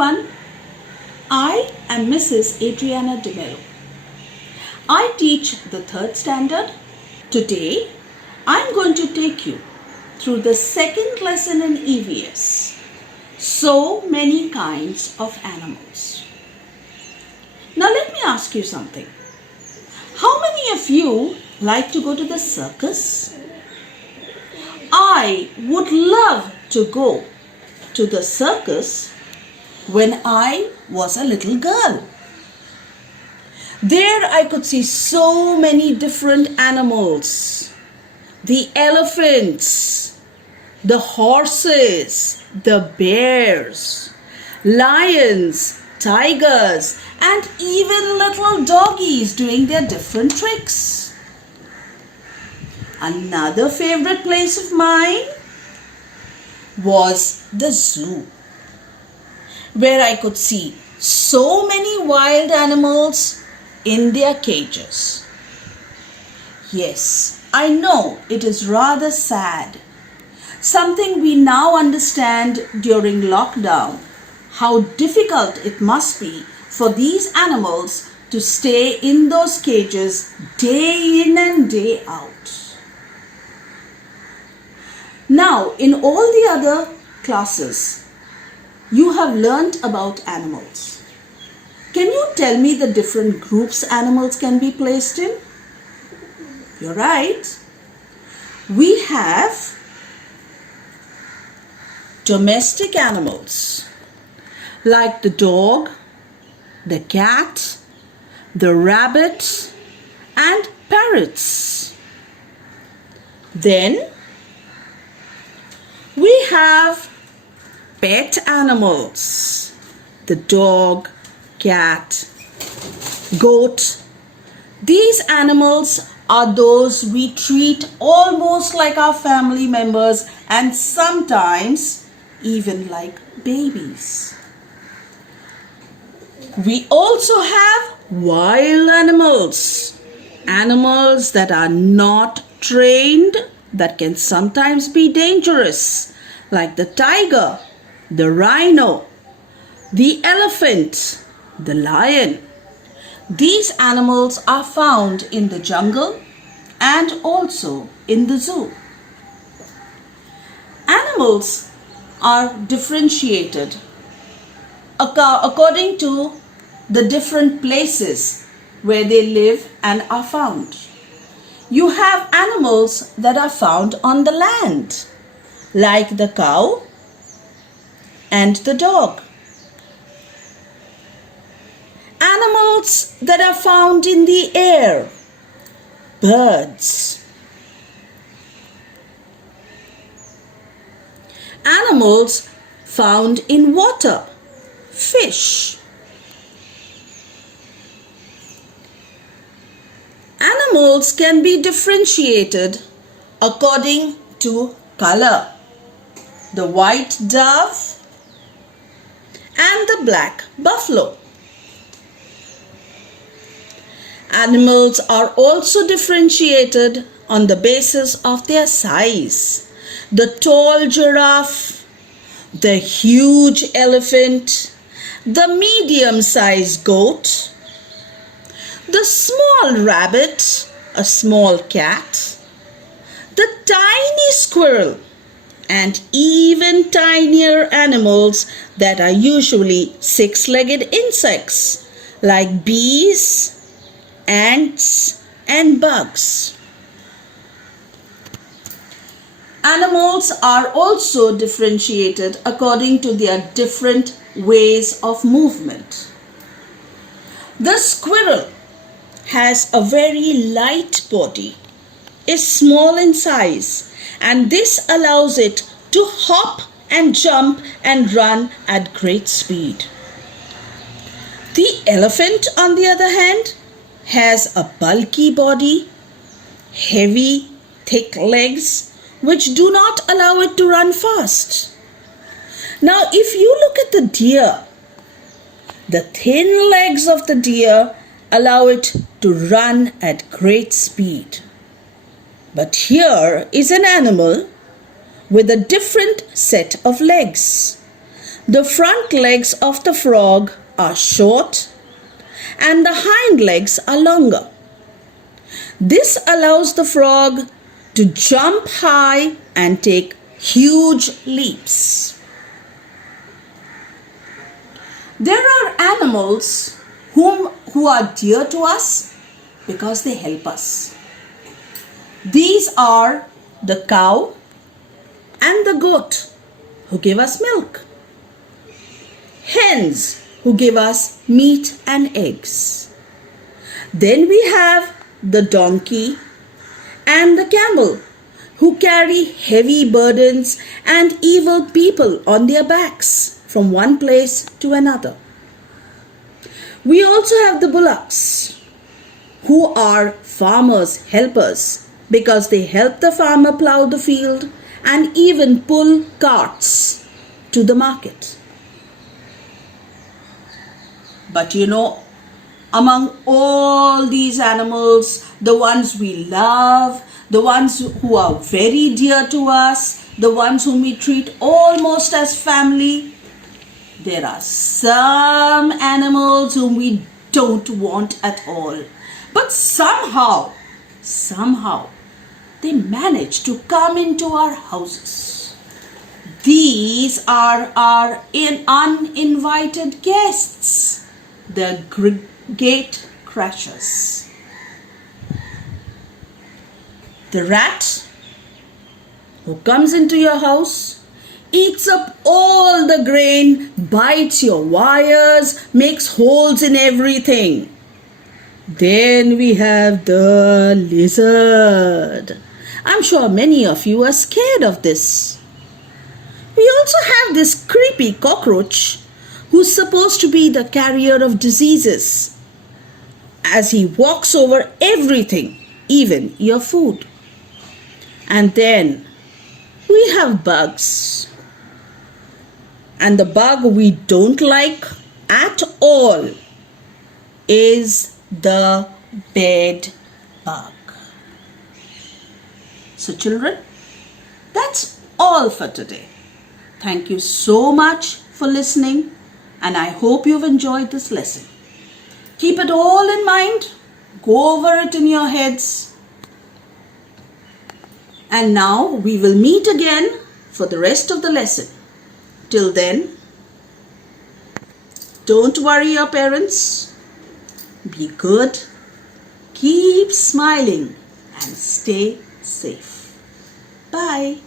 everyone. I am Mrs. Adriana De Mello. I teach the 3rd standard. Today, I am going to take you through the 2nd lesson in EVS. So many kinds of animals. Now let me ask you something. How many of you like to go to the circus? I would love to go to the circus when I was a little girl. There I could see so many different animals. The elephants, the horses, the bears, lions, tigers, and even little doggies doing their different tricks. Another favorite place of mine was the zoo, where I could see so many wild animals in their cages. Yes, I know it is rather sad. Something we now understand during lockdown, how difficult it must be for these animals to stay in those cages day in and day out. Now, in all the other classes, you have learnt about animals. Can you tell me the different groups animals can be placed in? You're right. We have domestic animals like the dog, the cat, the rabbit, and parrots. Then we have pet animals, the dog, cat, goat. These animals are those we treat almost like our family members and sometimes even like babies. We also have wild animals, animals that are not trained, that can sometimes be dangerous, like the tiger, the rhino, the elephant, the lion. These animals are found in the jungle and also in the zoo. Animals are differentiated according to the different places where they live and are found. You have animals that are found on the land, like the cow and the dog. Animals that are found in the air, birds. Animals found in water, fish. Animals can be differentiated according to color. The white dove and the black buffalo. Animals are also differentiated on the basis of their size. The tall giraffe, the huge elephant, the medium-sized goat, the small rabbit, a small cat, the tiny squirrel, and even tinier animals that are usually 6-legged insects like bees, ants, and bugs. Animals are also differentiated according to their different ways of movement. The squirrel has a very light body, is small in size, and this allows it to hop and jump and run at great speed. The elephant, on the other hand, has a bulky body, heavy, thick legs, which do not allow it to run fast. Now, if you look at the deer, the thin legs of the deer allow it to run at great speed. But here is an animal with a different set of legs. The front legs of the frog are short and the hind legs are longer. This allows the frog to jump high and take huge leaps. There are animals who are dear to us because they help us. These are the cow and the goat who give us milk. Hens who give us meat and eggs. Then we have the donkey and the camel who carry heavy burdens and evil people on their backs from one place to another. We also have the bullocks who are farmers' helpers because they help the farmer plow the field and even pull carts to the market. But among all these animals, the ones we love, the ones who are very dear to us, the ones whom we treat almost as family, there are some animals whom we don't want at all. But somehow, they manage to come into our houses. These are our uninvited guests, the gate crashers. The rat who comes into your house, eats up all the grain, bites your wires, makes holes in everything. Then we have the lizard. I'm sure many of you are scared of this. We also have this creepy cockroach who's supposed to be the carrier of diseases, as he walks over everything, even your food. And then we have bugs. And the bug we don't like at all is the bed bug. So children, that's all for today. Thank you so much for listening, and I hope you've enjoyed this lesson. Keep it all in mind. Go over it in your heads. And now we will meet again for the rest of the lesson. Till then, don't worry your parents. Be good. Keep smiling and stay safe. Bye.